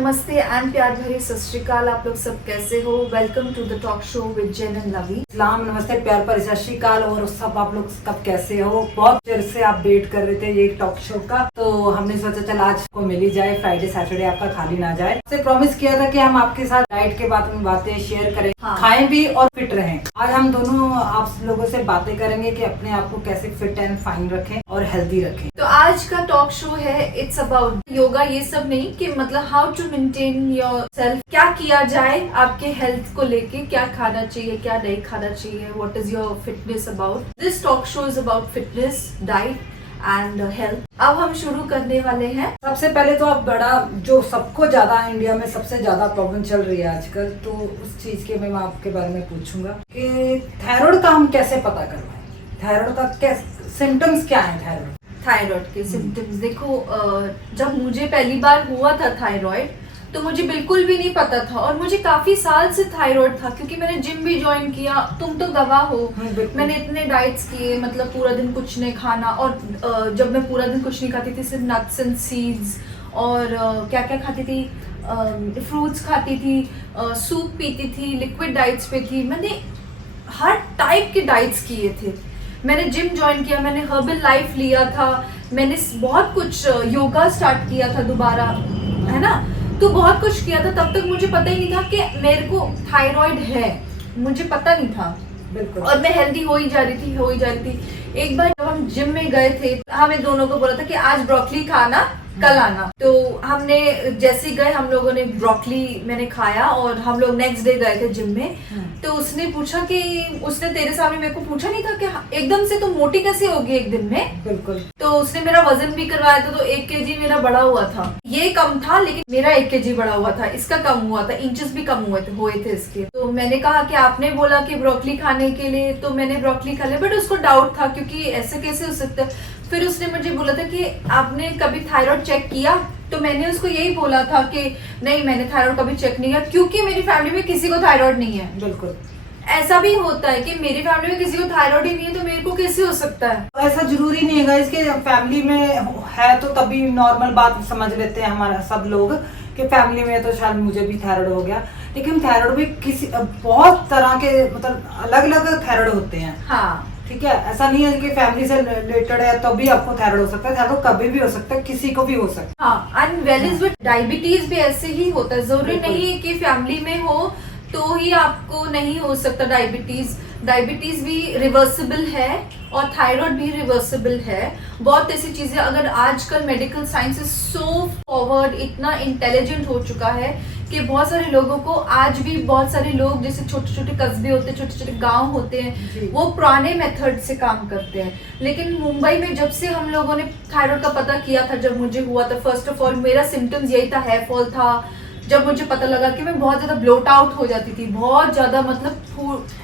नमस्ते एंड प्यार भरे सत श्री अकाल। आप लोग सब कैसे हो? Welcome to the talk show with Jen and Lovi. सलाम, नमस्ते, प्यार भरे सत श्री अकाल। और सब आप लोग कब कैसे हो? बहुत देर से आप वेट कर रहे थे ये टॉक शो का, तो हमने सोचा चल आज को मिल ही जाए, फ्राइडे सैटरडे आपका खाली ना जाए। से प्रॉमिस किया था कि हम आपके साथ डाइट के बारे में बातें शेयर करें, खाएं भी और फिट रहें। आज हम दोनों आप लोगों से बातें करेंगे कि अपने आप को कैसे फिट एंड फाइन रखें और हेल्दी रखें। तो आज का टॉक शो है, इट्स अबाउट योगा, ये सब नहीं कि मतलब how to maintain yourself, क्या किया जाए आपके हेल्थ को लेके, क्या खाना चाहिए, क्या नहीं खाना चाहिए, what is your fitness about. This talk show is about fitness, diet and health. अब हम शुरू करने वाले हैं। सबसे पहले तो आप बड़ा जो सबको ज्यादा इंडिया में सबसे ज्यादा प्रॉब्लम चल रही है आजकल, तो उस चीज के मैं आपके बारे में पूछूंगा कि थायराइड का हम कैसे पता करवाएं। थायराइड का क्या सिम्टम्स क्या है? थायराइड के सिम्टम्स देखो, जब मुझे पहली बार हुआ था थायराइड तो मुझे बिल्कुल भी नहीं पता था, और मुझे काफी साल से थायराइड था क्योंकि मैंने जिम भी ज्वाइन किया। तुम तो गवाह हो, मैंने इतने डाइट्स किए, मतलब पूरा दिन कुछ नहीं खाना। और जब मैं पूरा दिन कुछ नहीं खाती थी, सिर्फ नट्स एंड सीड्स, और क्या क्या खाती थी, फ्रूट्स खाती थी, सूप पीती थी, लिक्विड डाइट्स पे थी। मैंने हर टाइप के डाइट्स किए थे। मैंने जिम ज्वाइन किया, मैंने हर्बल लाइफ लिया था, मैंने बहुत कुछ योगा स्टार्ट किया था दोबारा, है ना। तो बहुत कुछ किया था, तब तक मुझे पता ही नहीं था कि मेरे को थायराइड है, मुझे पता नहीं था। बिल्कुल। और मैं हेल्दी हो ही जा रही थी। एक बार जब हम जिम में गए थे, हमें दोनों को बोला था कि आज ब्रोकली खाना, कल आना। तो हमने जैसे गए, हम लोगों ने ब्रोकली मैंने खाया, और हम लोग नेक्स्ट डे गए थे जिम में। तो उसने पूछा कि उसने तेरे सामने मेरे को पूछा नहीं था कि एकदम से तो मोटी कैसे होगी एक दिन में। बिल्कुल। तो उसने मेरा वजन भी करवाया था, तो 1 kg मेरा बढ़ा हुआ था। ये कम था लेकिन मेरा 1 kg बढ़ा हुआ था, इसका कम हुआ था, इंचेस भी कम हुए थे इसके। तो मैंने कहा कि आपने बोला कि ब्रोकली खाने के लिए, तो मैंने ब्रोकली खा लिया। बट उसको डाउट था क्योंकि ऐसे कैसे हो सकता है। फिर उसने मुझे बोला था कि आपने कभी थायराइड चेक किया? तो मैंने उसको यही बोला था कि नहीं, मैंने थायराइड कभी चेक नहीं किया, क्योंकि मेरी फैमिली में किसी को थायराइड नहीं है। बिल्कुल। ऐसा भी होता है कि मेरी फैमिली में किसी को थायराइड ही नहीं है, तो मेरे को कैसे हो सकता है? ऐसा जरूरी नहीं है इसके फैमिली में है तो तभी नॉर्मल बात समझ लेते हैं हमारा सब लोग कि फैमिली में तो शायद मुझे भी थायराइड हो गया। लेकिन थायराइड भी किसी बहुत तरह के, मतलब अलग अलग थायराइड होते हैं। हाँ, ठीक है, ऐसा नहीं है कि फैमिली से रिलेटेड है तो भी आपको थायराइड हो सकता है। थायराइड कभी भी हो सकता है, किसी को भी हो सकता है। हाँ, and well is with diabetes भी ऐसे ही होता है। जरूरी नहीं है कि फैमिली में हो तो ही आपको नहीं हो सकता डायबिटीज। डायबिटीज भी रिवर्सिबल है और थायराइड भी रिवर्सिबल है। बहुत ऐसी चीजें, अगर आजकल medical science is so forward, इतना इंटेलिजेंट हो चुका है कि बहुत सारे लोगों को आज भी, बहुत सारे लोग जैसे छोटे छोटे कस्बे होते हैं, छोटे छोटे गांव होते हैं, वो पुराने मेथड से काम करते हैं। लेकिन मुंबई में जब से हम लोगों ने थायराइड का पता किया था, जब मुझे हुआ था, फर्स्ट ऑफ ऑल मेरा सिम्टम्स यही था, हेयर फॉल था। जब मुझे पता लगा कि मैं बहुत ज्यादा ब्लोट आउट हो जाती थी, बहुत ज्यादा, मतलब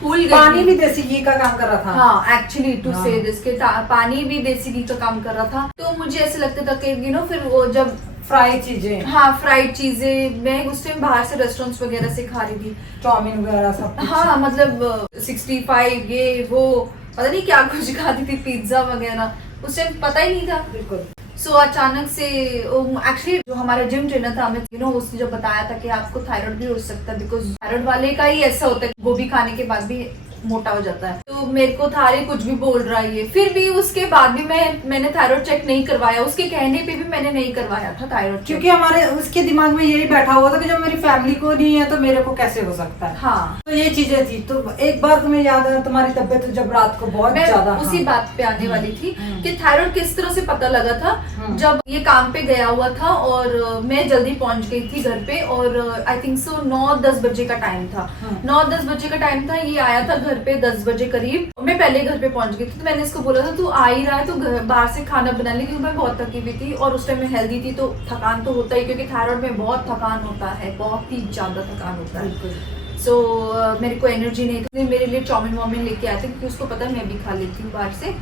फूल गई। पानी भी देसी घी का काम कर रहा था। हाँ, एक्चुअली टू से दिस के पानी भी देसी घी का काम कर रहा था। तो मुझे ऐसे लगता था कि फिर वो जब फ्राई चीजें, हाँ फ्राइड चीजें, मैं उस टाइम बाहर से रेस्टोरेंट्स वगैरह से खा रही थी, चाउमीन वगैरह सब कुछ। हाँ, मतलब 65 ये वो पता नहीं क्या कुछ खाती थी, पिज्जा वगैरह, उस टाइम पता ही नहीं था। बिल्कुल। सो अचानक से एक्चुअली जो हमारा जिम ट्रेनर था अमित, उसने जब बताया था कि आपको थायराइड भी हो सकता है, बिकॉज थायराइड वाले का ही ऐसा होता है, गोभी खाने के बाद भी मोटा हो जाता है। तो मेरे को था अरे कुछ भी बोल रहा है ये। फिर भी उसके बाद भी मैंने थायराइड चेक नहीं करवाया, उसके कहने पे भी मैंने नहीं करवाया था थायराइड, क्योंकि हमारे उसके दिमाग में यही बैठा हुआ था कि जब मेरी फैमिली को नहीं है तो मेरे को कैसे हो सकता है। हाँ, तो ये चीजें थी। तो एक बार तुम्हें याद है तुम्हारी तबीयत जब रात को बहुत ज्यादा, उसी बात पे आने वाली थी कि थायराइड किस तरह से पता लगा था। जब ये काम पे गया हुआ था और मैं जल्दी पहुंच गई थी घर पे, और आई थिंक सो 9-10 बजे का टाइम था। 9-10 बजे का टाइम था, ये आया था घर पे 10 बजे करीब। मैं पहले घर पे पहुंच गई थी, तो मैंने इसको बोला था तू आ ही रहा है तो बाहर से खाना बना ले, क्योंकि मैं बहुत थकी हुई थी और उस टाइम मैं हेल्दी थी, तो थकान तो होता ही, क्योंकि थायराइड में बहुत थकान होता है, बहुत ही ज्यादा थकान होता है। सो मेरे को एनर्जी नहीं थी, मेरे लिए चाउमीन वाउमीन लेके आए थे, क्योंकि उसको पता है मैं भी खा लेती हूँ बाहर से,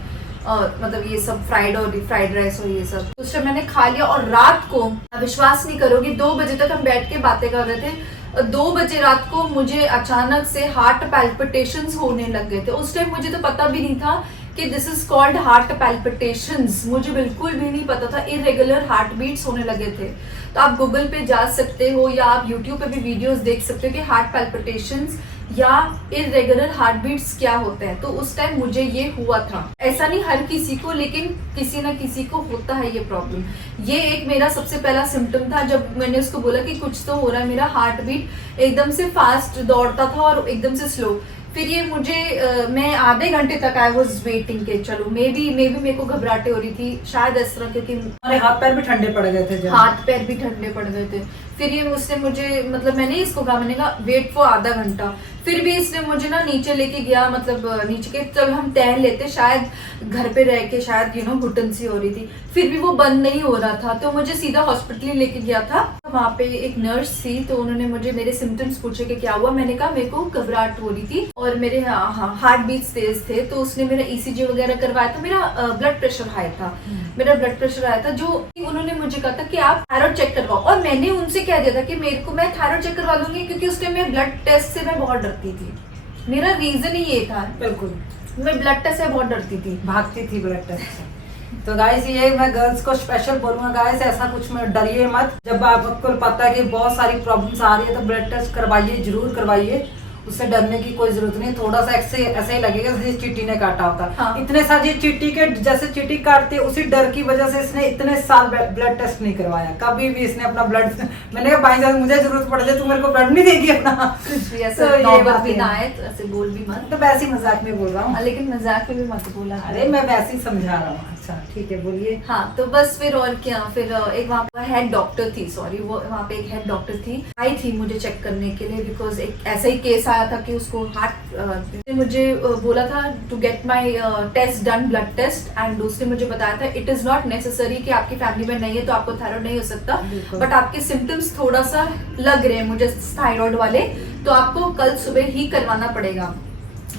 मतलब ये सब फ्राइड और फ्राइड राइस और ये सब। उस टाइम मैंने खा लिया, और रात को विश्वास नहीं करोगे 2 बजे तक हम बैठ के बातें कर रहे थे। 2 बजे रात को मुझे अचानक से हार्ट पैल्पिटेशंस होने लग गए थे। उस टाइम मुझे तो पता भी नहीं था कि this is called heart palpitations. मुझे बिल्कुल भी नहीं पता था, इरेगुलर हार्ट बीट्स होने लगे थे। तो आप गूगल पे जा सकते हो या आप यूट्यूब पे भी वीडियोस देख सकते हो कि हार्ट पैल्पिटेशंस या इरेगुलर हार्ट बीट्स क्या होते हैं। तो उस टाइम मुझे ये हुआ था। ऐसा नहीं हर किसी को, लेकिन किसी ना किसी को होता है ये प्रॉब्लम। ये एक मेरा सबसे पहला सिम्टम था जब मैंने उसको बोला कि कुछ तो हो रहा है, मेरा हार्ट बीट एकदम से फास्ट दौड़ता था और एकदम से स्लो। फिर ये मुझे मैं आधे घंटे तक आई वॉज वेटिंग के चलो मे बी मेरे को घबराहट हो रही थी शायद इस तरह, क्योंकि हमारे हाथ पैर भी ठंडे पड़ गए थे हाथ पैर भी ठंडे पड़ गए थे। फिर ये उसने मुझे मतलब मैंने इसको कहा, मैंने कहा वेट फॉर आधा घंटा। फिर भी इसने मुझे ना नीचे लेके गया, मतलब नीचे के चल हम टहल लेते, शायद घर पे रह के शायद घुटन सी हो रही थी। फिर भी वो बंद नहीं हो रहा था, तो मुझे सीधा हॉस्पिटल लेके गया था। वहाँ पे एक नर्स थी, तो उन्होंने मुझे मेरे सिम्टम्स पूछे कि क्या हुआ। मैंने कहा मेरे को घबराहट हो रही थी और मेरे हार्ट बीट्स तेज थे। तो उसने मेरा ECG वगैरह करवाया था। मेरा ब्लड प्रेशर हाई था, मेरा ब्लड प्रेशर आया था, जो उन्होंने मुझे कहा था कि आप थायराइड चेक करवाओ। और मैंने उनसे कह दिया था कि मेरे को मैं थायराइड चेक करवा लूंगी, क्योंकि उस टाइम मैं ब्लड टेस्ट से मैं बहुत डरती थी। मेरा रीजन ही ये था, बिल्कुल मैं ब्लड टेस्ट से बहुत डरती थी, भागती थी ब्लड टेस्ट से। तो गाइस ये मैं गर्ल्स को स्पेशल बोलूंगा, गाइस ऐसा कुछ में डरिए मत। जब आपको पता है कि बहुत सारी प्रॉब्लम्स आ रही है तो ब्लड टेस्ट करवाइए, जरूर करवाइए। उससे डरने की कोई जरूरत नहीं। थोड़ा सा ऐसे ही लगेगा जैसे चींटी ने काटा होता। हाँ। इतने साल ये चींटी के जैसे चींटी काटती है, उसी डर की वजह से इसने इतने साल ब्लड टेस्ट नहीं करवाया। कभी भी इसने अपना ब्लड मैंने कहा भाई साहब मुझे जरूरत पड़ जाए, तू मेरे को ब्लड नहीं देगी अपना। कुछ भी ऐसा तो ये नौबत बात भी है। ना आए तो ऐसे बोल भी मत। तो वैसे ही मजाक में बोल रहा हूँ। लेकिन मजाक में भी मत बोला। अरे मैं वैसे ही समझा रहा हूँ। अच्छा ठीक है, बोलिए। हाँ, तो बस फिर और क्या, फिर एक वहाँ पे हेड डॉक्टर थी, सॉरी वो वहाँ पे एक हेड डॉक्टर थी, आई थी मुझे चेक करने के लिए, बिकॉज एक ऐसा ही केस आया था कि उसको हार्ट मुझे बोला था to get my test done, blood test. And उसने मुझे बताया था इट इज नॉट नेसेसरी कि आपकी फैमिली में नहीं है तो आपको थायराइड नहीं हो सकता, बट आपके सिम्टम्स थोड़ा सा लग रहे हैं मुझे थायराइड वाले, तो आपको कल सुबह ही करवाना पड़ेगा।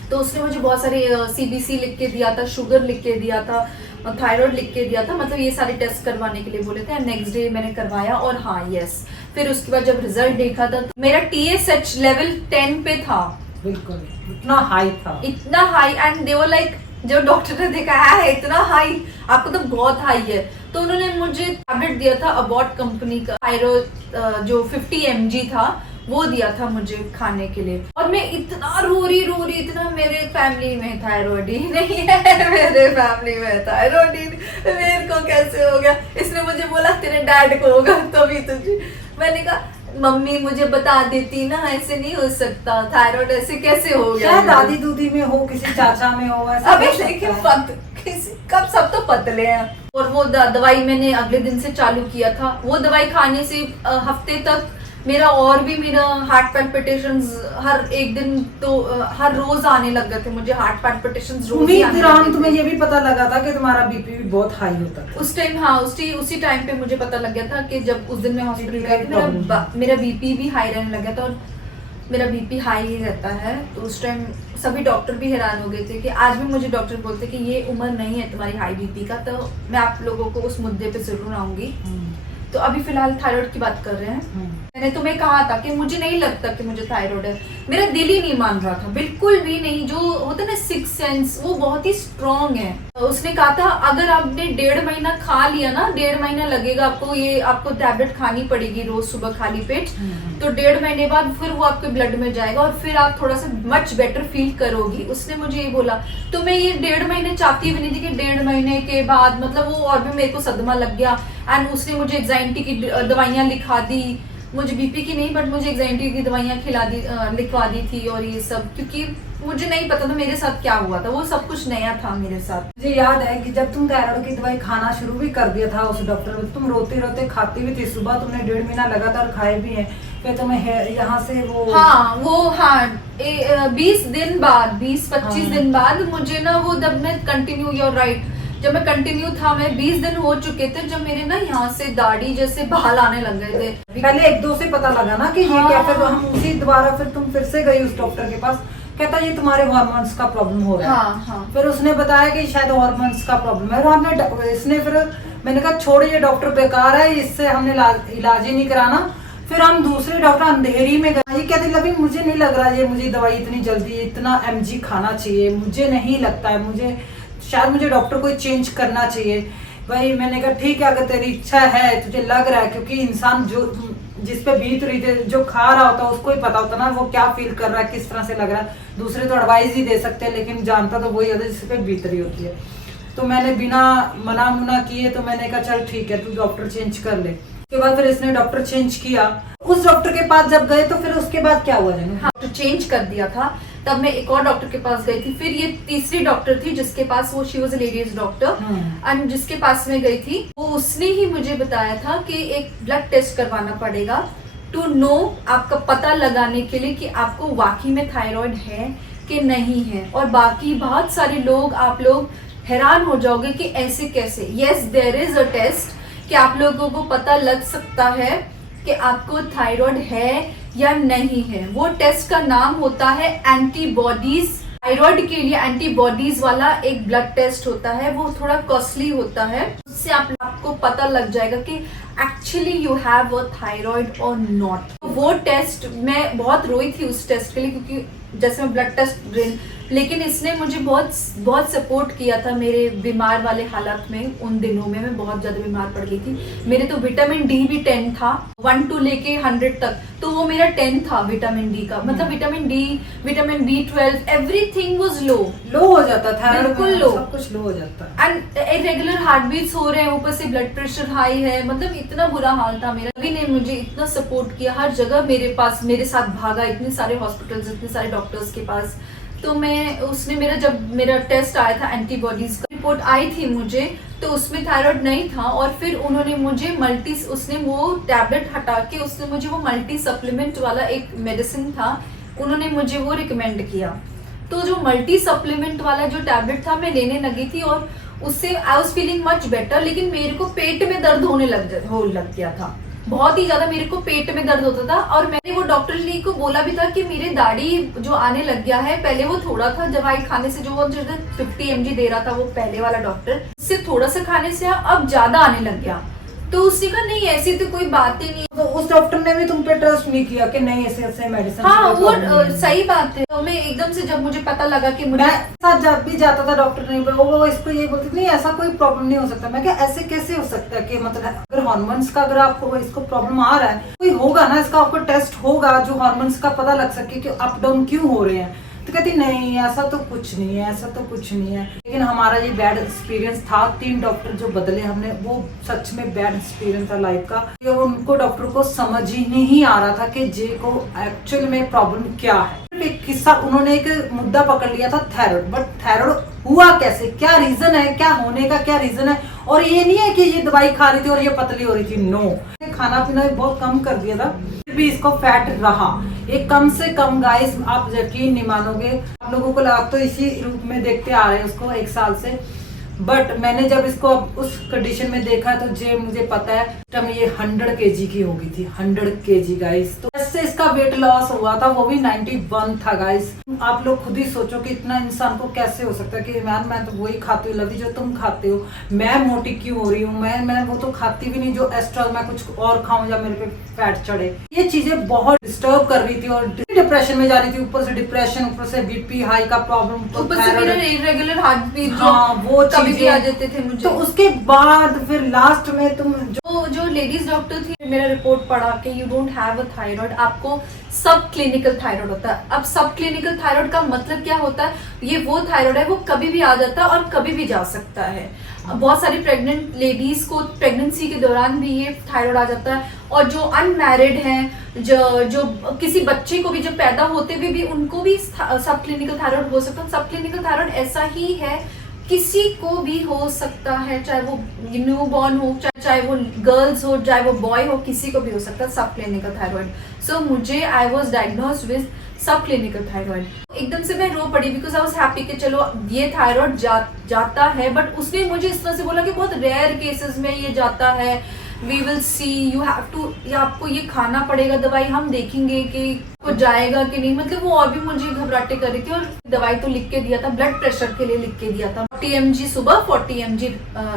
तो उसने मुझे बहुत सारे CBC लिख के दिया था, शुगर लिख के दिया था, थायराइड लिख के दिया था, मतलब ये सारे टेस्ट करवाने के लिए बोले थे। नेक्स्ट डे मैंने करवाया और हाँ यस, फिर उसके बाद जब रिजल्ट देखा था तो मेरा TSH लेवल 10 पे था। बिल्कुल इतना हाई था, इतना high. And they were like, जो डॉक्टर ने देखा है इतना हाई, आपको तो बहुत हाई है। तो उन्होंने मुझे टैबलेट दिया था अबॉट कंपनी का, थायराइड जो 50 mg था वो दिया था मुझे खाने के लिए। और मैं इतना रो रही इतना, मेरे फैमिली में थायराइड ही नहीं है, मेरे फैमिली में थायराइड ही नहीं, मेरे को कैसे हो गया। इसने मुझे बोला तेरे डैड को होगा तभी तुझे। मैंने कहा मम्मी मुझे बता देती ना, ऐसे नहीं हो सकता, थायराइड ऐसे कैसे हो गया। शायद दादी दूदी में हो, किसी चाचा में हो, ऐसा अबे हो सकता लेकिन है। कब सब तो पतले हैं। और वो दवाई मैंने अगले दिन से चालू किया था। वो दवाई खाने से हफ्ते तक मेरा और भी मेरा हार्ट पैल्पिटेशंस हर एक दिन तो हर रोज आने लग गए थे मुझे हार्ट पैल्पिटेशंस रोज ही आने लगे थे। तुम्हें ये भी पता लगा था कि तुम्हारा बीपी भी बहुत हाई होता था उस टाइम। हाँ, उसी टाइम पे मुझे पता लग गया था कि जब उस दिन मैं हॉस्पिटल BP गई थी, का मेरा बीपी भी हाई रहने लगा था। और मेरा बीपी हाई ही रहता है, तो उस टाइम सभी डॉक्टर भी हैरान हो गए थे कि आज भी मुझे डॉक्टर बोलते कि ये उम्र नहीं है तुम्हारी हाई बीपी का। तो मैं आप लोगों को उस मुद्दे पे जरूर आऊंगी। तो अभी फिलहाल थायराइड की बात कर रहे हैं। मैंने तुम्हें कहा था कि मुझे नहीं लगता कि मुझे थायराइड है, मेरा दिल ही नहीं मान रहा था, बिल्कुल भी नहीं। जो होता है ना सिक्स सेंस, वो बहुत ही स्ट्रॉन्ग है। उसने कहा था अगर आपने 1.5 महीना खा लिया ना, 1.5 महीना लगेगा आपको, ये आपको टैबलेट खानी पड़ेगी रोज सुबह खाली पेट। तो 1.5 महीने बाद फिर वो आपके ब्लड में जाएगा और फिर आप थोड़ा सा मच बेटर फील करोगी। उसने मुझे ये बोला। तो मैं ये 1.5 महीने चाहती भी नहीं थी कि 1.5 महीने के बाद, मतलब वो और भी मेरे को सदमा लग गया। एंड उसने मुझे एग्जाइटी की दवाइयाँ लिखा दी, मुझे बीपी की नहीं बट मुझे एग्जाइटी की दवाइयाँ लिखवा दी थी। और ये सब क्योंकि मुझे नहीं पता था मेरे साथ क्या हुआ था, वो सब कुछ नया था मेरे साथ। मुझे याद है कि जब तुम थायराइड की दवाई खाना शुरू भी कर दिया था उस डॉक्टर ने, तुम रोते रोते खाती भी थी। सुबह तुमने 1.5 महीना लगातार खाए भी हैं, फिर तुम्हें यहाँ से वो 20 दिन बाद, 20-25 दिन बाद मुझे ना वो, जब मैं कंटिन्यू, योर राइट, जब मैं कंटिन्यू था, मैं 20 दिन हो चुके थे जब मेरे ना यहाँ से दाढ़ी जैसे बाल आने लग गए थे। पहले 1-2 से पता लगा ना कि ये क्या, फिर हम उसी दोबारा फिर तुम फिर से गई उस डॉक्टर के पास, कहता ये तुम्हारे हार्मोन्स का प्रॉब्लम हो रहा है। फिर उसने बताया कि शायद हार्मोन्स का प्रॉब्लम है। और हमने इसने फिर मैंने कहा छोड़िए डॉक्टर बेकार है, इससे हमने इलाज ही नहीं कराना। फिर हम दूसरे डॉक्टर अंधेरी में गए। ये कहते लभी मुझे नहीं लग रहा ये मुझे दवाई इतनी जल्दी इतना mg खाना चाहिए, मुझे नहीं लगता है, मुझे शायद मुझे डॉक्टर को चेंज करना चाहिए। भाई मैंने कहा ठीक है, अगर तेरी इच्छा है, तुझे लग रहा है, क्योंकि इंसान जो जिस पे बीत रही थी, जो खा रहा होता है उसको ही पता होता ना वो क्या फील कर रहा है, किस तरह से लग रहा है। दूसरे तो एडवाइस ही दे सकते हैं, लेकिन जानता तो वही होता है जिस पे बीत रही होती है। तो मैंने बिना मना मुना किए तो मैंने कहा चल ठीक है, तू डॉक्टर चेंज कर ले। उसके बाद फिर इसने डॉक्टर चेंज किया। उस डॉक्टर के पास जब गए तो फिर उसके बाद क्या हुआ जानू? हाँ, तो चेंज कर दिया था। तब मैं एक और डॉक्टर के पास गई थी, फिर ये तीसरी डॉक्टर थी जिसके पास, वो she was a ladies doctor, and जिसके पास मैं गई थी वो उसने ही मुझे बताया था कि एक ब्लड टेस्ट करवाना पड़ेगा टू नो, आपका पता लगाने के लिए कि आपको वाकई में थायराइड है कि नहीं है। और बाकी बहुत सारे लोग, आप लोग हैरान हो जाओगे कि ऐसे कैसे। Yes, there is a test कि आप लोगों को पता लग सकता है कि आपको थायराइड है या नहीं है। वो टेस्ट का नाम होता है एंटीबॉडीज। थायराइड के लिए एंटीबॉडीज वाला एक ब्लड टेस्ट होता है, वो थोड़ा कॉस्टली होता है। उससे आपको पता लग जाएगा कि actually you have a thyroid और नॉट। वो टेस्ट, मैं बहुत रोई थी उस टेस्ट के लिए, क्योंकि जैसे मैं ब्लड टेस्ट, लेकिन इसने मुझे बहुत सपोर्ट किया था मेरे बीमार वाले हालात में। उन दिनों में मैं बहुत ज्यादा बीमार पड़ गई थी। मेरे तो विटामिन डी भी 10 था, 1 to लेके 100 तक, तो वो मेरा 10 था विटामिन डी का। मतलब vitamin D, vitamin B12, everything was low हो जाता था, बिल्कुल लो, सब कुछ लो हो जाता। एंड इरेगुलर हार्ट बीट्स हो रहे हैं, ऊपर से ब्लड प्रेशर हाई है। मतलब इतना बुरा हाल था मेरा। अभी ने मुझे इतना सपोर्ट किया, हर जगह मेरे साथ भागा, इतने सारे हॉस्पिटल्स, इतने सारे डॉक्टर्स के पास। तो उसने जब मेरा टेस्ट आया था, एंटीबॉडीज का रिपोर्ट आई थी मुझे, तो उसमें थायराइड नहीं था। और फिर उन्होंने मुझे उसने वो टैबलेट हटा के उसने मुझे वो मल्टी सप्लीमेंट वाला एक मेडिसिन था, उन्होंने मुझे वो रिकमेंड किया। तो जो मल्टी सप्लीमेंट वाला जो टैबलेट था मैं लेने लगी थी, और उससे I was feeling much better. लेकिन मेरे को पेट में दर्द होने लग गया था, बहुत ही ज्यादा मेरे को पेट में दर्द होता था। और मैंने वो डॉक्टर ली को बोला भी था कि मेरे दाढ़ी जो आने लग गया है, पहले वो थोड़ा था, दवाई खाने से जो वो 50 mg दे रहा था वो पहले वाला डॉक्टर, उससे थोड़ा सा खाने से अब ज्यादा आने लग गया। तो उसने कहा नहीं, ऐसी तो कोई बात ही नहीं। तो उस डॉक्टर ने भी तुम पे ट्रस्ट नहीं किया कि नहीं ऐसे ऐसे मेडिसिन? हाँ, वो सही बात है। तो मैं एकदम से जब मुझे पता लगा कि मुझे, मैं साथ जब भी जाता था डॉक्टर ने वो इसको ये बोलती नहीं ऐसा कोई प्रॉब्लम नहीं हो सकता। मैं क्या ऐसे कैसे हो सकता है कि मतलब अगर हार्मोन्स का अगर आपको इसको प्रॉब्लम आ रहा है, कोई होगा ना इसका, आपको टेस्ट होगा जो हार्मोन्स का पता लग सके कि अप डाउन क्यों हो रहे हैं। तो कहती नहीं ऐसा तो कुछ नहीं है, ऐसा तो कुछ नहीं है। लेकिन हमारा ये बैड एक्सपीरियंस था, 3 डॉक्टर जो बदले हमने, वो सच में बैड एक्सपीरियंस था लाइफ का। कि उनको डॉक्टर को समझ ही नहीं आ रहा था कि जे को एक्चुअल में प्रॉब्लम क्या है। एक किस्सा, उन्होंने एक मुद्दा पकड़ लिया था थायराइड, बट थायराइड हुआ कैसे, क्या रीजन है, क्या होने का क्या रीजन है। और ये नहीं है कि ये दवाई खा रही थी और ये पतली हो रही थी, नो। खाना पीना भी बहुत कम कर दिया था, फिर भी इसको फैट रहा। ये कम से कम गाइस, आप यकीन नहीं मानोगे, आप लोगों को लगा तो इसी रूप में देखते आ रहे हैं उसको 1 साल से। बट मैंने जब इसको उस कंडीशन में देखा तो मुझे पता है तब ये 100 kg की हो गई थी, 100 kg गाइस। तो इससे इसका वेट लॉस हुआ था, वो भी 91 था गाइस। आप लोग खुद ही सोचो कि इतना इंसान को कैसे हो सकता है कि मैं तो वही खाती हूँ लवी जो तुम खाते हो, मैं मोटी क्यों हो रही हूँ, मैं वो तो खाती भी नहीं जो एक्स्ट्रा मैं कुछ और खाऊं या मेरे पे फैट चढ़े। ये चीजें बहुत डिस्टर्ब कर रही थी और डिप्रेशन में जा रही थी। ऊपर से डिप्रेशन, ऊपर से बीपी हाई का प्रॉब्लम, ऊपर से मेरा इरेगुलर हार्ट बीट वो कभी भी आ जाते थे मुझे। तो उसके बाद फिर लास्ट में तुम जो लेडीज डॉक्टर थी, मेरा रिपोर्ट पढ़ा के you don't have a thyroid, आपको सब क्लिनिकल थायराइड होता है। अब सब क्लिनिकल थायराइड का मतलब क्या होता है, ये वो थायराइड है वो कभी भी आ जाता है और कभी भी जा सकता है। बहुत सारी प्रेग्नेंट लेडीज को प्रेगनेंसी के दौरान भी ये थायराइड आ जाता है, और जो अनमैरिड हैं, जो किसी बच्चे को भी जब पैदा होते हुए भी उनको भी सब क्लिनिकल थायराइड हो सकता है। सब क्लिनिकल थायराइड ऐसा ही है, किसी को भी हो सकता है, चाहे वो न्यू बॉर्न हो, चाहे वो गर्ल्स हो, चाहे वो बॉय हो, किसी को भी हो सकता है सब क्लिनिकल थायराइड। सो मुझे I was diagnosed with sub clinical thyroid. एकदम से मैं रो पड़ी बिकॉज आई वॉज हैप्पी कि चलो ये थायराइड जाता है। बट उसने मुझे इस तरह से बोला कि बहुत रेयर केसेस में ये जाता है, we will see, you have to, या आपको ये खाना पड़ेगा दवाई, हम देखेंगे कि कुछ जाएगा कि नहीं। मतलब वो और भी मुझे घबराहटें कर रही थी। और दवाई तो लिख के दिया था, ब्लड प्रेशर के लिए लिख के दिया था, 40 mg सुबह, 40 mg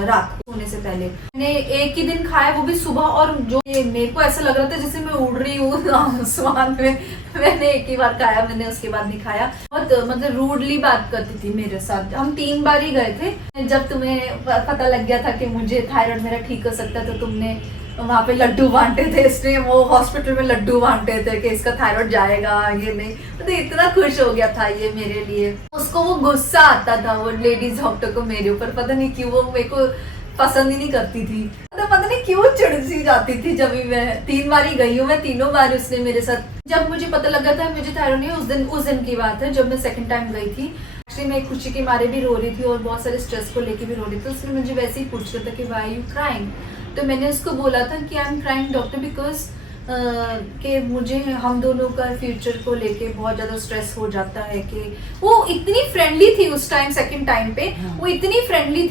रात को होने से पहले मैंने एक ही दिन खाया, वो भी सुबह, और जो ये मेरे को ऐसा लग रहा था जैसे मैं उड़ रही हूँ आसमान में। मैंने एक ही बार खाया, मैंने उसके बाद नहीं खाया। बहुत मतलब रूडली बात करती थी मेरे साथ। हम 3 बार ही गए थे। जब तुम्हें पता लग गया था कि मुझे थायराइड मेरा ठीक हो सकता है, तो तुमने वहाँ पे लड्डू बांटे थे, इसने वो हॉस्पिटल में लड्डू बांटे थे कि इसका थायराइड जाएगा, ये नहीं। तो इतना खुश हो गया था ये मेरे लिए। उसको वो गुस्सा आता था वो लेडीज डॉक्टर को मेरे ऊपर, पता नहीं क्यों वो मेरे को पसंद ही नहीं करती थी, तो पता नहीं क्यों चिढ़ सी जाती थी। जब भी मैं 3 बार ही गई हूँ, मैं तीनों बार उसने मेरे साथ, जब मुझे पता लगा था मुझे थायराइड नहीं, उस दिन की बात है जब मैं सेकंड टाइम गई थी। एक्चुअली मैं खुशी के मारे भी रो रही थी और बहुत सारे स्ट्रेस को लेके भी रो रही थी। उसने मुझे वैसे ही पूछ रहा था कि व्हाई यू क्राइंग, तो मैंने उसको बोला था कि I am crying doctor because कि मुझे हम दोनों का फ्यूचर को लेके बहुत ज़्यादा स्ट्रेस हो जाता है। कि वो इतनी फ्रेंडली थी उस टाइम, सेकंड टाइम पे वो इतनी फ्रेंडली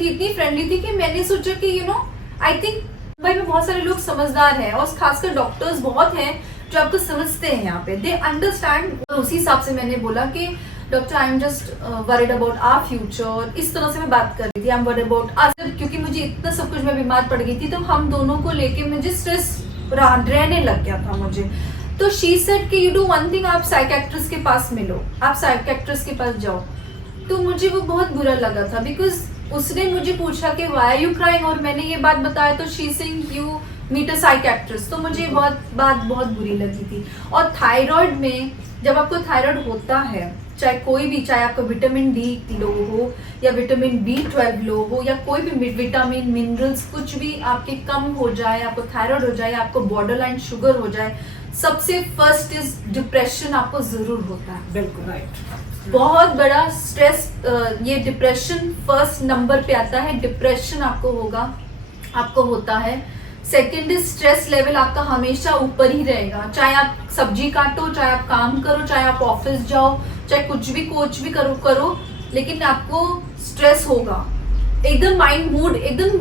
थी कि मैंने सोचा कि you know I think Mumbai में बहुत सारे लोग समझदार हैं, और खासकर डॉक्टर्स बहुत हैं जो आपको समझते हैं यहाँ पे, दे अंडरस्टैंड। और उसी हिसाब से मैंने बोला कि doctor I am just worried about our future, इस तरह से मैं बात कर रही थी। I am worried about us, क्योंकि मुझे इतना सब कुछ, मैं बीमार पड़ गई थी, तो हम दोनों को लेके मुझे स्ट्रेस रहने लग गया था मुझे। तो शी सेड कि यू डू वन थिंग, आप साइकियाट्रिस्ट के पास मिलो, आप साइकियाट्रिस्ट के पास जाओ। तो मुझे वो बहुत बुरा लगा था बिकॉज उसने मुझे पूछा कि व्हाई आर यू क्राइंग, और मैंने ये बात बताया तो she saying you meet a psychiatrist. तो मुझे बहुत बुरी लगी थी। और थायराइड में जब आपको थायराइड होता है, चाहे कोई भी, चाहे आपका विटामिन डी लो हो या विटामिन B12 लो हो या कोई भी विटामिन मिनरल्स कुछ भी आपके कम हो जाए, आपको थायराइड हो जाए, आपको बॉर्डर लाइन शुगर हो जाए, सबसे फर्स्ट इज डिप्रेशन आपको जरूर होता है। बिल्कुल राइट। बहुत बड़ा स्ट्रेस, ये डिप्रेशन फर्स्ट नंबर पे आता है। डिप्रेशन आपको होता है। सेकेंड इज स्ट्रेस लेवल आपका हमेशा ऊपर ही रहेगा, चाहे आप सब्जी काटो, चाहे आप काम करो, चाहे आप ऑफिस जाओ, चाहे कुछ भी करो, लेकिन आपको स्ट्रेस होगा। एकदम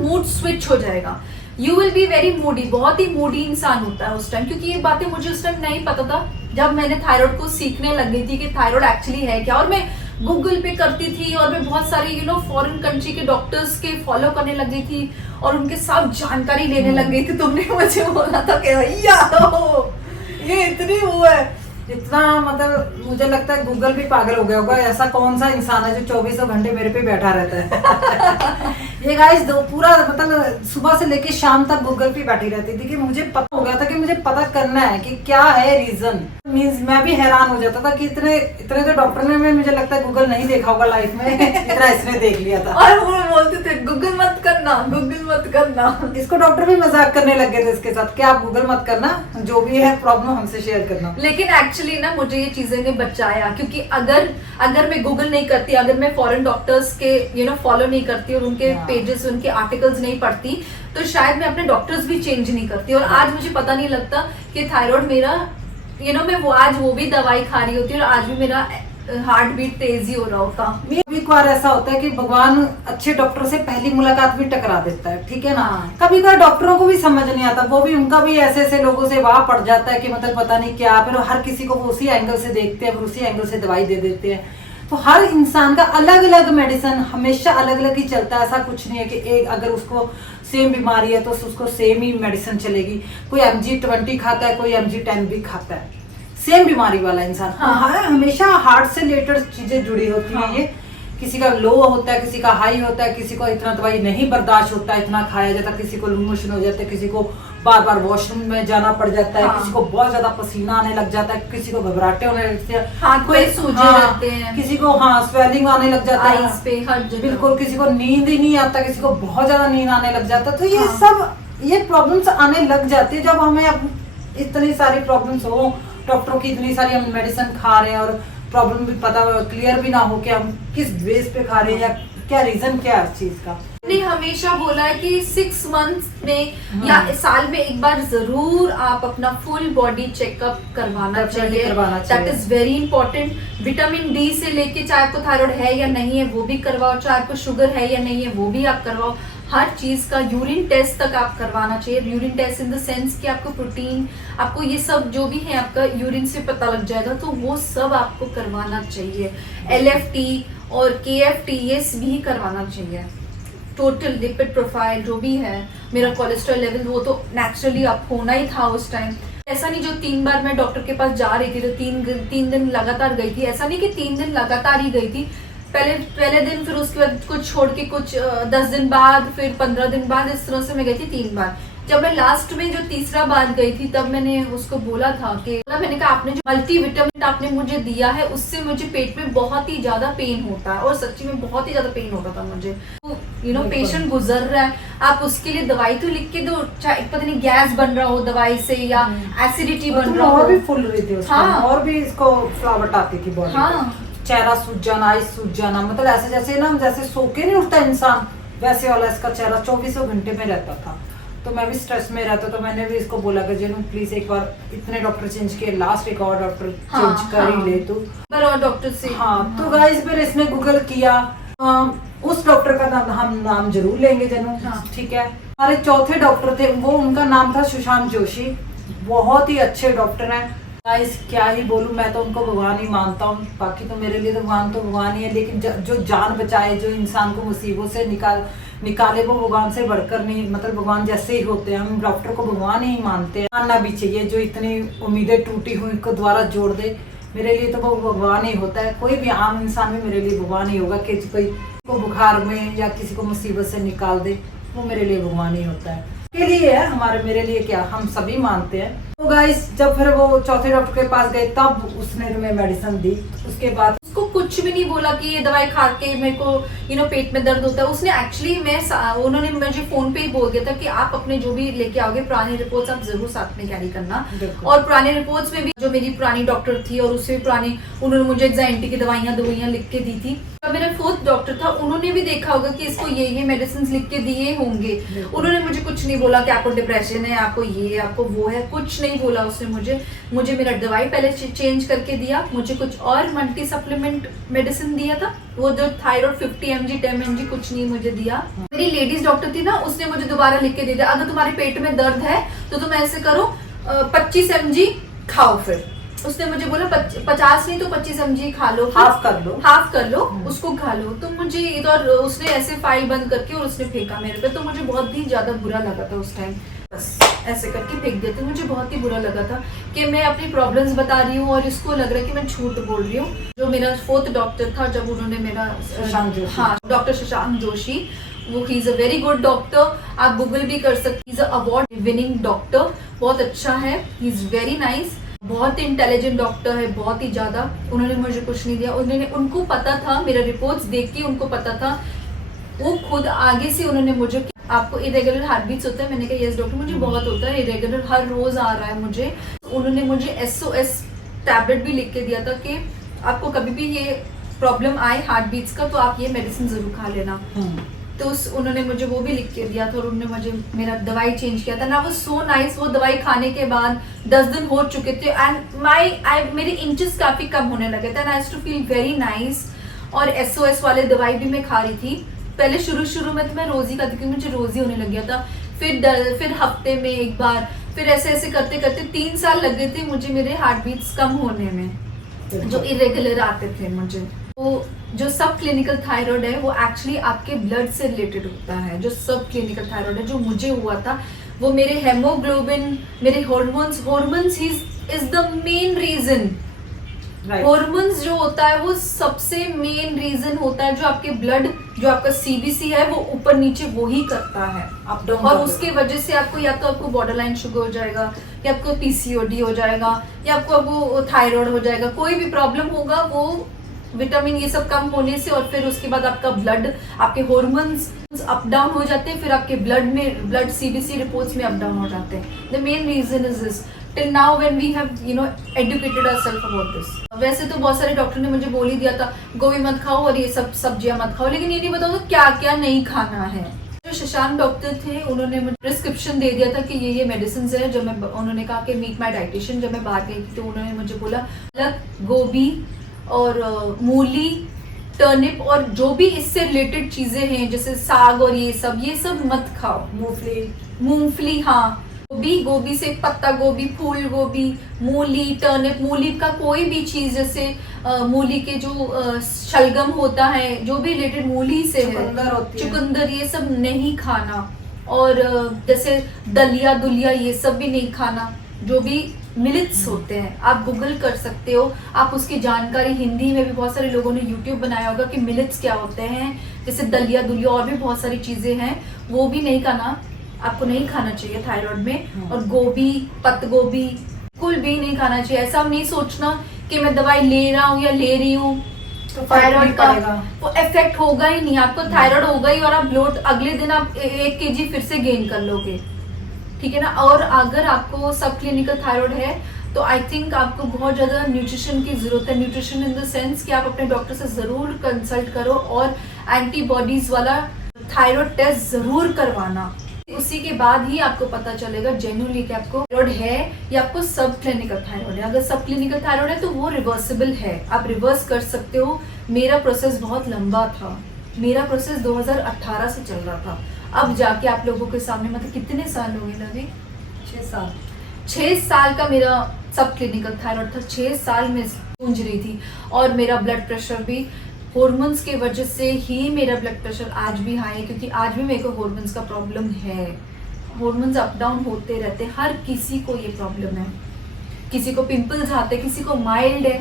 मूड स्विच हो जाएगा। You will be very Moody, बहुत ही मूडी इंसान होता है उस टाइम। क्योंकि ये बातें मुझे उस टाइम नहीं पता था, जब मैंने थायराइड को सीखने लग गई थी कि थायराइड एक्चुअली है क्या। और मैं गूगल पे करती थी और मैं बहुत सारे फॉरेन कंट्री के डॉक्टर्स के फॉलो करने लग गई थी और उनके सब जानकारी लेने लग गई थी। तुमने मुझे बोला था कि भैया ये इतनी वो है, इतना मतलब मुझे लगता है गूगल भी पागल हो गया होगा। ऐसा कौन सा इंसान है जो 24 घंटे मेरे पे बैठा रहता है। ये गाइस पूरा मतलब सुबह से लेके शाम तक गूगल पे बैठी रहती थी कि मुझे पता हो गया था कि मुझे पता करना है कि क्या है रीजन। मीन्स मैं भी हैरान हो जाता था कि इतने तो डॉक्टर ने मुझे लगता है गूगल नहीं देखा होगा लाइफ में, इतना इसने देख लिया था। और वो बोलते थे गूगल मत करना। इसको डॉक्टर भी मजाक करने लग गए थे इसके साथ कि आप गूगल मत करना, जो भी है प्रॉब्लम हमसे शेयर करना। लेकिन एक्चुअली ना मुझे ये चीजें ने बचाया, क्योंकि अगर मैं गूगल नहीं करती, अगर मैं फॉरेन डॉक्टर्स के फॉलो नहीं करती और उनके पेजेस, उनके आर्टिकल्स नहीं पढ़ती, तो शायद मैं अपने डॉक्टर्स भी चेंज नहीं करती। और आज मुझे पता नहीं लगता कि थायराइड मेरा मैं आज वो भी दवाई खा रही होती और आज भी मेरा हार्ट बीट तेज ही हो रहा होता। कभी कभार ऐसा होता है कि भगवान अच्छे डॉक्टर से पहली मुलाकात भी टकरा देता है, ठीक है ना। कभी कभार डॉक्टरों को भी समझ नहीं आता, वो भी उनका भी ऐसे लोगों से वाह पड़ जाता है कि मतलब पता नहीं क्या, फिर हर किसी को वो उसी एंगल से देखते हैं, फिर उसी एंगल से दवाई दे देते हैं। तो हर इंसान का अलग अलग मेडिसिन हमेशा अलग अलग ही चलता है। ऐसा कुछ नहीं है कि एक अगर उसको सेम बीमारी है तो उसको सेम ही मेडिसिन चलेगी। कोई MG20 खाता है, कोई MG10 भी खाता है, सेम बीमारी वाला इंसान। हाँ, हमेशा हार्ट से रिलेटेड चीजें जुड़ी होती हैं। ये किसी का लो होता है, किसी का हाई होता है, किसी को इतना दवाई नहीं बर्दाश्त होता, इतना खाया जाता, किसी को लूज मोशन हो जाता है, किसी को बार बार वॉशरूम में जाना पड़ जाता है, किसी को बहुत ज्यादा पसीना आने लग जाता है, किसी को घबराहटे होने लगती है, हाथ पे सूजे रहते हैं, किसी को स्वेलिंग आने लग जाता है आईज पे, हर जगह। बिल्कुल, किसी को नींद ही नहीं आता, किसी को बहुत ज्यादा नींद आने लग जाता है। तो ये सब ये प्रॉब्लम्स आने लग जाती है जब हमें इतनी सारी प्रॉब्लम्स हो, डॉक्टरों की इतनी सारी हम मेडिसिन खा रहे हैं और प्रॉब्लम भी पता क्लियर भी ना हो कि हम किस बेस पे खा रहे हैं या क्या रीजन क्या है इस चीज का। ने हमेशा बोला है कि 6 मंथ्स में या साल में एक बार जरूर आप अपना फुल बॉडी चेकअप करवाना चाहिए। That is very important. Vitamin D से लेके चाहे आपको थायराइड है या नहीं है वो भी करवाओ, चाहे आपको शुगर है या नहीं है वो भी आप करवाओ। हर चीज का यूरिन टेस्ट तक आप करवाना चाहिए। Urine test in the sense कि आपको प्रोटीन, आपको ये सब जो भी है आपका यूरिन से पता लग जाएगा, तो वो सब आपको करवाना चाहिए। LFT और KFT ये भी करवाना चाहिए। टोटल लिपिड प्रोफाइल जो भी है, मेरा कोलेस्ट्रॉल लेवल वो तो नेचुरली अप होना ही था उस टाइम। ऐसा नहीं जो 3 बार मैं डॉक्टर के पास जा रही थी तो 3 दिन लगातार गई थी, ऐसा नहीं कि 3 दिन लगातार ही गई थी। पहले दिन, फिर उसके बाद कुछ छोड़ के कुछ 10 दिन बाद, फिर 15 दिन बाद, इस तरह से मैं गई थी 3 बार। जब मैं लास्ट में जो तीसरा बार गई थी तब मैंने उसको बोला था कि मैंने कहा आपने जो मल्टीविटामिन आपने मुझे दिया है उससे मुझे पेट में बहुत ही ज्यादा पेन होता है, और सच्ची में बहुत ही ज्यादा पेन होता था मुझे। पेशेंट गुजर रहा है, आप उसके लिए दवाई तो लिख के दो, चाहे पता नहीं गैस बन रहा हो दवाई से या एसिडिटी बन रहा हो। और भी फुल रही थी उसको, हाँ। और भी इसको फ्लावट आती थी बॉडी। हाँ। चेहरा सूज जाना, आइस सूज जाना, मतलब ऐसे जैसे ना जैसे सो के नहीं उठता इंसान, वैसे वाला इसका चेहरा 24 घंटे में रहता था। तो मैं भी स्ट्रेस में रहता, तो मैंने भी इसको बोला कि जिन्हों प्लीज एक बार, इतने डॉक्टर चेंज किए, लास्ट एक और डॉक्टर चेंज कर ही ले तू, पर और डॉक्टर से। हाँ। तो गाइस फिर इसने गूगल किया, उस डॉक्टर का हम नाम जरूर लेंगे जनू, हाँ। ठीक है। हमारे चौथे डॉक्टर थे, वो उनका नाम था सुशांत जोशी, बहुत ही अच्छे डॉक्टर हैं। गाइस क्या ही बोलूं, मैं तो उनको भगवान ही मानता हूँ, बाकी तो मेरे लिए तो भगवान ही है, लेकिन जो जान बचाए, जो इंसान को मुसीबत से निकाले वो भगवान से बढ़कर नहीं, मतलब भगवान जैसे ही होते हैं, हम डॉक्टर को भगवान ही मानते हैं। मानना भी चाहिए, जो इतनी उम्मीदें टूटी हुई को दोबारा जोड़ दे, मेरे लिए तो वो भगवान ही होता है। कोई भी आम इंसान भी मेरे लिए भगवान ही होगा, कि कोई को बुखार में या किसी को मुसीबत से निकाल दे, वो मेरे लिए भगवान ही होता है। के लिए है हमारे, मेरे लिए क्या, हम सभी मानते हैं। तो गाइस जब फिर वो चौथे डॉक्टर के पास गए तब उसने हमें मेडिसिन दी, उसके बाद उसको कुछ भी नहीं बोला कि ये दवाई खा के मेरे को पेट में दर्द होता है। उसने एक्चुअली उन्होंने मुझे फोन पे ही बोल दिया था कि आप अपने जो भी लेके आओगे पुरानी रिपोर्ट्स आप जरूर साथ में कैरी करना। और पुरानी रिपोर्ट्स में भी जो मेरी पुरानी डॉक्टर थी और उससे भी पुरानी, उन्होंने मुझे एग्जाइटी की दवाइयां लिख के दी थी। मेरा 4th डॉक्टर था, उन्होंने भी देखा होगा कि इसको ये मेडिसिन लिख के दिए होंगे। उन्होंने मुझे कुछ नहीं बोला कि आपको डिप्रेशन है, आपको ये, आपको वो है, कुछ नहीं बोला उसने मुझे मेरा दवाई पहले चेंज करके दिया, मुझे कुछ और मल्टी सप्लीमेंट मेडिसिन दिया था, वो जो थायराइड 50 mg 10 mg कुछ नहीं मुझे दिया। मेरी लेडीज डॉक्टर थी ना, उसने मुझे दोबारा लिख के दे दिया, अगर तुम्हारे पेट में दर्द है तो तुम ऐसे करो 25 mg खाओ। फिर उसने मुझे बोला 50 नहीं तो 25 mg खा लो, हाफ कर लो उसको खा लो। तो मुझे इधर उसने ऐसे फाइल बंद करके और उसने फेंका मेरे पे, तो मुझे बहुत ही ज्यादा बुरा लगा था उस टाइम। बस ऐसे करके फेंक देते, मुझे बहुत ही बुरा लगा था कि मैं अपनी प्रॉब्लम्स बता रही हूँ और इसको लग रहा है कि मैं झूठ बोल रही हूँ। जो मेरा 4th डॉक्टर था, जब उन्होंने मेरा डॉक्टर शशांक जोशी, वो he is a very good doctor, आप गूगल भी कर सकते, he is a award winning doctor, बहुत अच्छा है, ही इज वेरी नाइस, बहुत इंटेलिजेंट डॉक्टर है, बहुत ही ज्यादा। उन्होंने मुझे कुछ नहीं दिया, उनको पता था, मेरा रिपोर्ट्स देख के उनको पता था, वो खुद आगे से उन्होंने मुझे, आपको इरेगुलर हार्टबीट्स होता है? मैंने कहा यस डॉक्टर, मुझे बहुत होता है इरेगुलर, हर रोज आ रहा है मुझे। उन्होंने मुझे SOS टैबलेट भी लिख के दिया था कि आपको कभी भी ये प्रॉब्लम आए हार्टबीट्स का तो आप ये मेडिसिन जरूर खा लेना। तो उन्होंने मुझे वो भी लिख के दिया था, और उन्होंने मुझे मेरा दवाई चेंज किया था ना, वो सो नाइस। वो दवाई खाने के बाद 10 दिन हो चुके थे एंड मेरे इंचेस काफी कम होने लगे थे, and I too feel very nice. और SOS वाले दवाई भी मैं खा रही थी। पहले शुरू में तो मैं रोज ही खाती, क्योंकि मुझे रोज ही होने लग गया था। फिर हफ्ते में एक बार, फिर ऐसे करते करते 3 साल लग गए थे मुझे मेरे हार्ट बीट्स कम होने में, जो इरेगुलर आते थे मुझे। तो जो सब क्लिनिकल थायराइड है वो एक्चुअली आपके ब्लड से रिलेटेड होता है। जो सब क्लिनिकल थायराइड है जो मुझे हुआ था, वो मेरे हेमोग्लोबिन, मेरे hormones is the main reason. Hormones जो होता है वो सबसे मेन रीजन होता है, जो आपके ब्लड, जो आपका CBC है वो ऊपर नीचे वो ही करता है अप डाउन, और उसके वजह से आपको या तो आपको बॉर्डर लाइन शुगर हो जाएगा, या आपको PCOD हो जाएगा, या आपको थायराइड हो जाएगा, कोई भी प्रॉब्लम होगा वो विटामिन ये सब कम होने से। और फिर उसके बाद आपका ब्लड, आपके हॉर्मोन्स अप डाउन हो जाते हैं, फिर आपके ब्लड CBC रिपोर्ट्स में अप डाउन हो जाते हैं। The main reason is this till now when we have educated ourselves about this। वैसे तो बहुत सारे डॉक्टर ने मुझे बोल ही दिया था गोभी मत खाओ और ये सब सब्जियां मत खाओ, लेकिन ये नहीं बताओ क्या क्या नहीं खाना है। जो शशांक डॉक्टर थे उन्होंने मुझे प्रिस्क्रिप्शन दे दिया था कि ये मेडिसिन है। जब मैं, उन्होंने कहा कि मीट माय डाइटिशियन, जब मैं बाहर गई थी तो उन्होंने मुझे बोला गोभी और मूली, टर्निप और जो भी इससे रिलेटेड चीजें हैं जैसे साग और ये सब मत खाओ। मूंगफली, हाँ गोभी से पत्ता गोभी, फूल गोभी, मूली, टर्निप, मूली का कोई भी चीज, जैसे मूली के जो शलगम होता है, जो भी रिलेटेड मूली से है, चुकंदर होती है, चुकंदर, ये सब नहीं खाना। और जैसे दलिया दुलिया ये सब भी नहीं खाना। जो भी मिलेट्स होते हैं आप गूगल कर सकते हो, आप उसकी जानकारी हिंदी में भी बहुत सारे लोगों ने यूट्यूब बनाया होगा कि मिलेट्स क्या होते हैं। जैसे दलिया दुलिया और भी बहुत सारी चीजें हैं, वो भी नहीं खाना, आपको नहीं खाना चाहिए थायराइड में। और गोभी, पत्ता गोभी बिल्कुल भी नहीं खाना चाहिए। ऐसा नहीं सोचना कि मैं दवाई ले रहा हूँ या ले रही हूँ तो थायराइड का पड़ेगा। वो इफेक्ट होगा ही नहीं। आपको थायराइड होगा ही और आप ब्लोट अगले दिन आप 1 kg फिर से गेन कर लोगे, ठीक है ना। और अगर आपको सब क्लिनिकल थायराइड है तो आई थिंक आपको बहुत ज़्यादा न्यूट्रिशन की ज़रूरत है। न्यूट्रिशन इन द सेंस कि आप अपने डॉक्टर से ज़रूर कंसल्ट करो और एंटीबॉडीज़ वाला थायराइड टेस्ट ज़रूर करवाना। उसी के बाद ही आपको पता चलेगा जेन्युइनली कि आपको थायराइड है या आपको सब क्लिनिकल थायराइड है। अगर सब क्लिनिकल थायराइड है तो वो रिवर्सिबल है, आप रिवर्स कर सकते हो। मेरा प्रोसेस बहुत लंबा था, मेरा प्रोसेस 2018 से चल रहा था। अब जाके आप लोगों के सामने, मतलब कितने साल हो गए लगे? 6 साल। 6 साल का मेरा सब क्लिनिकल थायराइड था। 6 साल में गूंज रही थी। और मेरा ब्लड प्रेशर भी हॉर्मोन्स के वजह से ही मेरा ब्लड प्रेशर आज भी हाई है, क्योंकि आज भी मेरे को हॉर्मोन्स का प्रॉब्लम है। हॉर्मोन्स अप डाउन होते रहते, हर किसी को ये प्रॉब्लम है। किसी को पिंपल्स आते, किसी को माइल्ड है।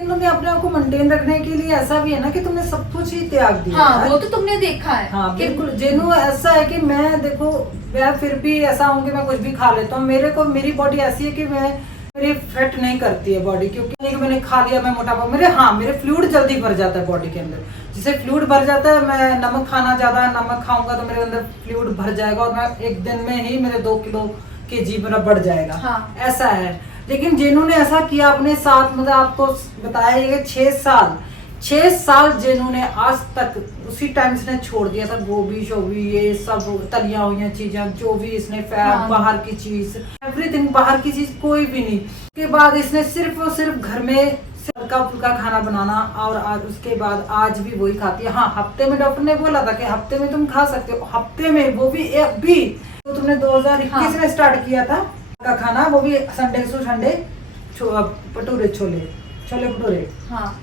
तुमने अपने आप को मेंटेन रखने के लिए ऐसा भी है ना कि तुमने सब कुछ ही त्याग दिया। हाँ, वो तो तुमने देखा है। हाँ बिल्कुल। जेनू ऐसा है कि मैं देखो, मैं फिर भी ऐसा हूँ कि मैं कुछ भी खा लेता हूँ। मेरी बॉडी ऐसी है कि मेरी फेट नहीं करती है बॉडी, क्योंकि मैंने खा लिया मैं मोटापा, मेरे फ्लूइड जल्दी भर जाता है बॉडी के अंदर। जिसे फ्लूइड भर जाता है, मैं नमक खाना ज्यादा नमक खाऊंगा तो मेरे अंदर फ्लूइड भर जाएगा और मैं एक दिन में ही मेरे 2 किलो kg मेरा बढ़ जाएगा। हाँ। ऐसा है। लेकिन जेनू ने ऐसा किया अपने साथ, मतलब आपको बताया ये 6 साल जेनू ने आज तक उसी टाइम इसने छोड़ दिया था। गोभी शोभी ये सब तलिया हुई चीजें, जो भी इसने फैट, हाँ। बाहर की चीज, एवरीथिंग बाहर की चीज कोई भी नहीं। उसके बाद इसने सिर्फ और सिर्फ घर में हल्का फुल्का खाना बनाना, और आज उसके बाद आज भी वही खाती है। हाँ, हफ्ते में डॉक्टर ने बोला था कि हफ्ते में तुम खा सकते हो, हफ्ते में वो भी अभी तो तुमने 2021 में स्टार्ट किया था का खाना, वो भी Sunday to Sunday bhature chole bhature. हाँ।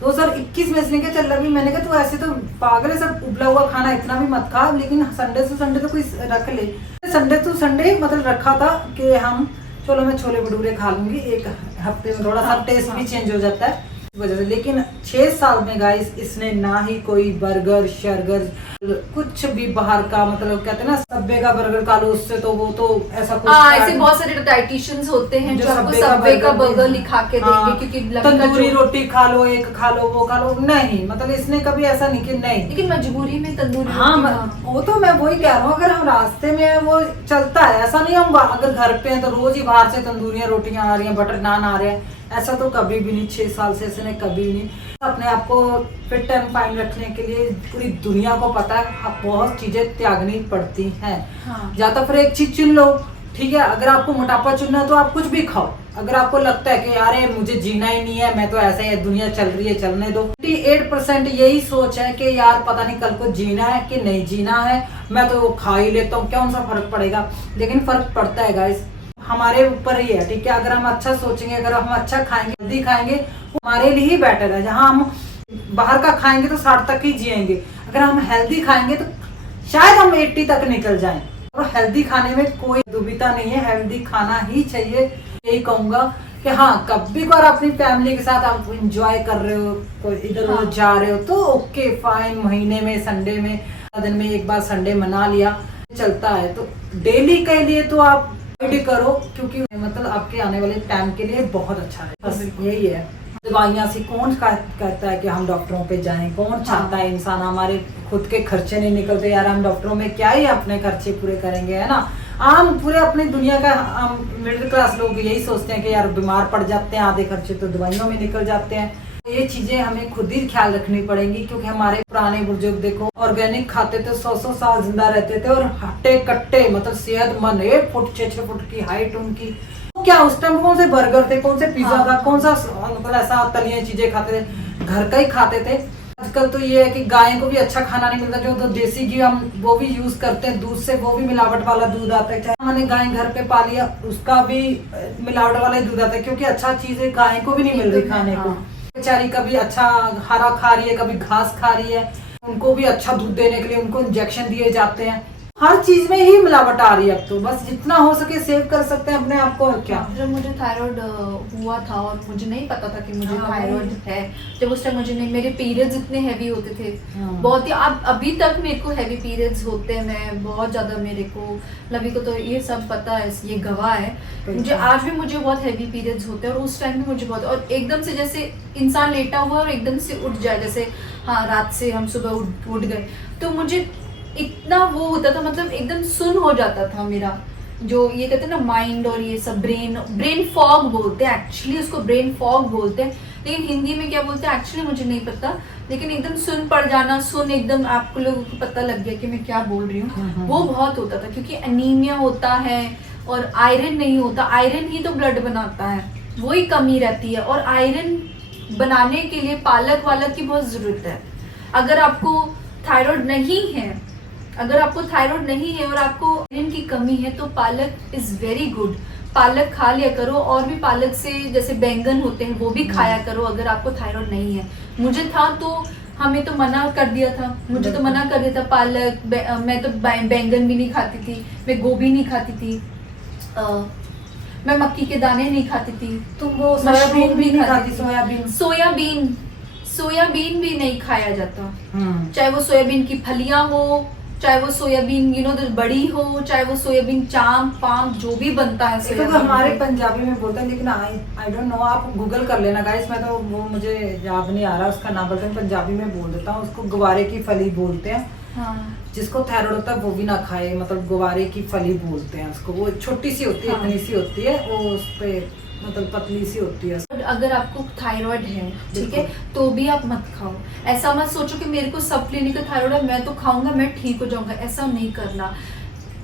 2021 में इसने क्या चल रहा है। मैंने कहा तू ऐसे तो पागल है, सब उबला हुआ खाना इतना भी मत खा, लेकिन संडे टू संडे तो कोई रख ले। संडे टू संडे मतलब रखा था कि हम चलो मैं छोले भटूरे खा लूंगी एक हफ्ते में, थोड़ा सा टेस्ट भी चेंज हो जाता है इस वजह से। लेकिन 6 साल में गाइस इसने ना ही कोई बर्गर शर्गर कुछ भी बाहर का, मतलब कहते हैं ना सब्वे का बर्गर खा लो, उससे तो वो तो ऐसा कुछ। ऐसे बहुत सारे डाइटिशियंस होते हैं जो आपको सबवे का बर्गर लिखा के देंगे, क्योंकि तंदूरी रोटी खा लो, एक खा लो, वो खा लो। नहीं, मतलब इसने कभी ऐसा नहीं कि नहीं, लेकिन मजबूरी में तंदूरी हाँ रोटी। वो तो मैं वही कह रहा हूँ। अगर हम रास्ते में वो चलता है, ऐसा नहीं हम अगर घर पे हैं तो रोज ही बाहर से तंदूरियां रोटियां आ रही हैं, बटर नान आ रहे हैं, ऐसा तो कभी भी नहीं। 6 साल से इसने कभी नहीं। अपने आप को फिट एंड फाइन रखने के लिए पूरी दुनिया को पता है बहुत चीजें त्यागनी पड़ती हैं। हाँ। या तो फिर एक चीज चुन लो, ठीक है। अगर आपको मोटापा चुनना है तो आप कुछ भी खाओ। अगर आपको लगता है कि यार मुझे जीना ही नहीं है, मैं तो ऐसे ही दुनिया चल रही है चलने दो। 58% यही सोच है कि यार पता नहीं कल को जीना है कि नहीं जीना है, मैं तो खा ही लेता हूँ, कौन सा फर्क पड़ेगा। लेकिन फर्क पड़ता है गाइस, हमारे ऊपर ही है, ठीक है। अगर हम अच्छा सोचेंगे, अगर हम अच्छा खाएंगे, हेल्दी खाएंगे, वो हमारे लिए ही बेटर है। जहाँ हम बाहर का खाएंगे तो 60 तक ही जिएंगे, अगर हम हेल्दी खाएंगे तो शायद हम 80 तक निकल जाएं। और हेल्दी खाने में कोई दुविधा नहीं है, हेल्दी खाना ही चाहिए। यही कहूंगा कि हाँ, कभी बार अपनी फैमिली के साथ आप एंजॉय कर रहे हो, कोई इधर उधर जा रहे हो तो ओके फाइन। महीने में संडे में दिन में एक बार संडे मना लिया चलता है। तो डेली के लिए तो आप करो, क्योंकि मतलब आपके आने वाले टाइम के लिए बहुत अच्छा है। बस यही है। दवाइयाँ से कौन कहता है कि हम डॉक्टरों पे जाएं, कौन चाहता है इंसान। हमारे खुद के खर्चे नहीं निकलते यार, हम डॉक्टरों में क्या ही अपने खर्चे पूरे करेंगे, है ना। हम पूरे अपनी दुनिया का हम मिडिल क्लास लोग यही सोचते हैं कि यार बीमार पड़ जाते हैं, आधे खर्चे तो दवाइयों में निकल जाते हैं। ये चीजें हमें खुद ही ख्याल रखनी पड़ेंगी, क्योंकि हमारे पुराने बुजुर्ग देखो ऑर्गेनिक खाते थे, 100 साल जिंदा रहते थे और हट्टे कट्टे, मतलब सेहतमंद, 1 फुट 6 फुट की हाइट उनकी। तो क्या उस टाइम कौन से बर्गर थे, कौन से पिज्जा था, कौन सा मतलब ऐसा तलियां चीजें खाते थे, घर का ही खाते थे। आजकल तो ये है कि गाय को भी अच्छा खाना नहीं मिलता, जो तो देसी घी हम वो भी यूज करते हैं, दूध से वो भी मिलावट वाला दूध आता है। चाहे हमने गाय घर पे पाली है उसका भी मिलावट वाला ही दूध आता है, क्योंकि अच्छा चीजें गाय को भी नहीं मिल रही खाने को। बेचारी कभी अच्छा हरा खा रही है, कभी घास खा रही है, उनको भी अच्छा दूध देने के लिए उनको इंजेक्शन दिए जाते हैं। हर चीज में ही मिलावट आ रही है अब तो, बस जितना हो सके सेव कर सकते हैं अपने आप को, और क्या। जब मुझे थायराइड हुआ था और मुझे नहीं पता था कि मुझे थायराइड है, जब उस टाइम मुझे नहीं, मेरे पीरियड्स इतने हैवी होते थे, बहुत ही। अब अभी तक मेरे को हैवी पीरियड्स होते हैं, मैं बहुत ज्यादा, मेरे को लवी को तो ये सब पता है, ये गवाह है, मुझे आज भी मुझे बहुत हैवी पीरियड्स होते हैं, और उस टाइम भी मुझे बहुत, और एकदम से जैसे इंसान लेटा हुआ और एकदम से उठ जाए, जैसे हाँ रात से हम सुबह उठ गए, तो मुझे इतना वो होता था, मतलब एकदम सुन हो जाता था मेरा, जो ये कहते हैं ना माइंड, और ये सब ब्रेन फॉग बोलते हैं, एक्चुअली उसको ब्रेन फॉग बोलते हैं, लेकिन हिंदी में क्या बोलते हैं एक्चुअली मुझे नहीं पता, लेकिन एकदम सुन पड़ जाना, एकदम आपको लोगों को पता लग गया कि मैं क्या बोल रही हूँ, वो बहुत होता था, क्योंकि एनीमिया होता है और आयरन नहीं होता, आयरन ही तो ब्लड बनाता है, वही कमी रहती है, और आयरन बनाने के लिए पालक वालक की बहुत जरूरत है। अगर आपको थायराइड नहीं है और आपको आयरन की कमी है, तो पालक इज वेरी गुड, पालक खा लिया करो, और भी पालक से जैसे बैंगन होते हैं वो भी खाया करो अगर आपको थायराइड नहीं है। मुझे था तो हमें तो मना कर दिया था, मुझे तो मना कर दिया था पालक, मैं तो बैंगन भी नहीं खाती थी, मैं गोभी नहीं खाती थी, मैं मक्की के दाने नहीं खाती थी, तुम वो सोयाबीन भी नहीं खाती? सोयाबीन भी नहीं खाया जाता, चाहे वो सोयाबीन की फलियां हो, चाहे वो सोयाबीन बड़ी हो, चाहे वो सोयाबीन चांप पाम जो भी बनता है तो हमारे पंजाबी में बोलते हैं, लेकिन आई डोंट नो, आप गूगल कर लेना गाइस, मैं तो वो मुझे याद नहीं आ रहा उसका नाम, बोलते हैं पंजाबी में बोल देता हूँ, उसको गवारे की फली बोलते हैं। हाँ। जिसको थायराइड होता है वो भी ना खाए, मतलब गवारे की फली बोलते हैं उसको, वो छोटी सी होती है, इतनी सी होती है, वो उस पे मतलब पतली सी होती है। अगर आपको थायराइड है, ठीक है, तो भी आप मत खाओ, ऐसा मत सोचो कि मेरे को सब क्लिनिकल थायराइड है, मैं तो खाऊंगा मैं ठीक हो जाऊंगा, ऐसा नहीं करना।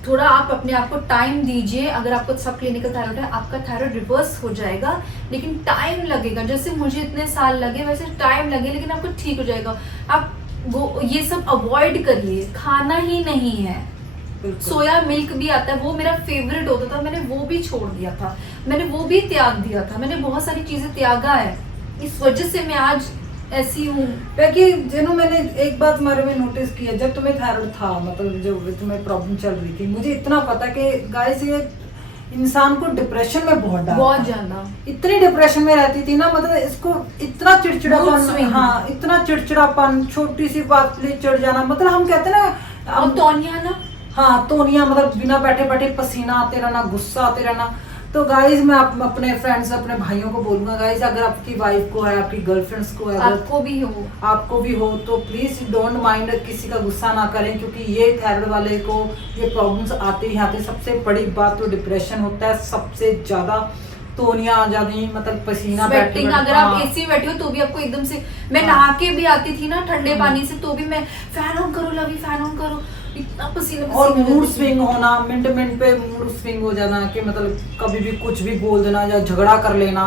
थोड़ा आप अपने आप को टाइम दीजिए, अगर आपको सब क्लिनिकल थायराइड है, आपका थायराइड रिवर्स हो जाएगा, लेकिन टाइम लगेगा, जैसे मुझे इतने साल लगे वैसे टाइम लगे, लेकिन आपको ठीक हो जाएगा। आप वो ये सब अवॉइड करिए, खाना ही नहीं है। सोया मिल्क भी आता है, वो मेरा फेवरेट होता था, मैंने वो भी छोड़ दिया था, मैंने वो भी त्याग दिया था, मैंने बहुत सारी चीजें त्यागा है, इस वजह से मैं आज ऐसी हूँ। क्योंकि जिन्हों मैंने एक बात हमारे में नोटिस किया, जब तुम्हें थायराइड था, मतलब जो तुम्हें प्रॉब्लम चल रही थी, मुझे इतना पता कि गाइस ये इंसान को डिप्रेशन में बहुत ज्यादा, इतनी डिप्रेशन में रहती थी ना, मतलब इसको इतना चिड़चिड़ापन, हाँ इतना चिड़चिड़ापन, छोटी सी बात के लिए चिढ़ जाना, मतलब हम कहते ना, और तोनिया ना, हाँ तोनिया, मतलब बिना बैठे बैठे पसीना आते रहना, गुस्सा आते रहना। तो गाइज मैं अपने फ्रेंड्स, अपने भाइयों को बोलूंगा, गाइज अगर आपकी वाइफ को है, आपकी गर्लफ्रेंड्स को है, आपको भी हो तो प्लीज डोंट माइंड, किसी का गुस्सा ना करें, क्योंकि ये थायराइड वाले को ये प्रॉब्लम्स आते ही आते। सबसे बड़ी बात तो डिप्रेशन होता है, सबसे ज्यादा तोनिया आ जाती, मतलब पसीना बैठे, अगर आप एसी बैठे हो तो भी आपको एकदम से, मैं नहा के भी आती थी ना ठंडे पानी से, तो भी मैं फैन ऑन करो लवी, फैन ऑन करो, इतना पसीना, और मूड स्विंग होना, मिनट मिनट पे मूड स्विंग हो जाना, कि मतलब कभी भी कुछ भी बोल देना या झगड़ा कर लेना,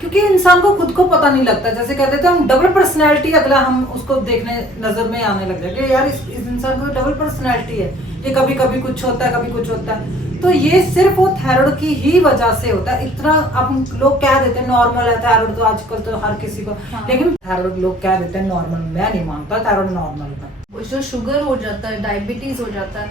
क्योंकि इंसान को खुद को पता नहीं लगता, जैसे कहते थे हम डबल पर्सनैलिटी, अगला हम उसको देखने नजर में आने लग जाए कि यार इस इंसान को डबल पर्सनैलिटी है, ये कभी कभी कुछ होता है, कभी कुछ होता है। तो ये सिर्फ वो थायराइड की ही वजह से होता है। इतना अब लोग कह देते हैं नॉर्मल है थायराइड, तो आजकल तो हर किसी को, हाँ। लेकिन थायराइड लोग कह देते हैं नॉर्मल, मैं नहीं मानता थायराइड नॉर्मल है। जो शुगर हो जाता है, डायबिटीज हो जाता है,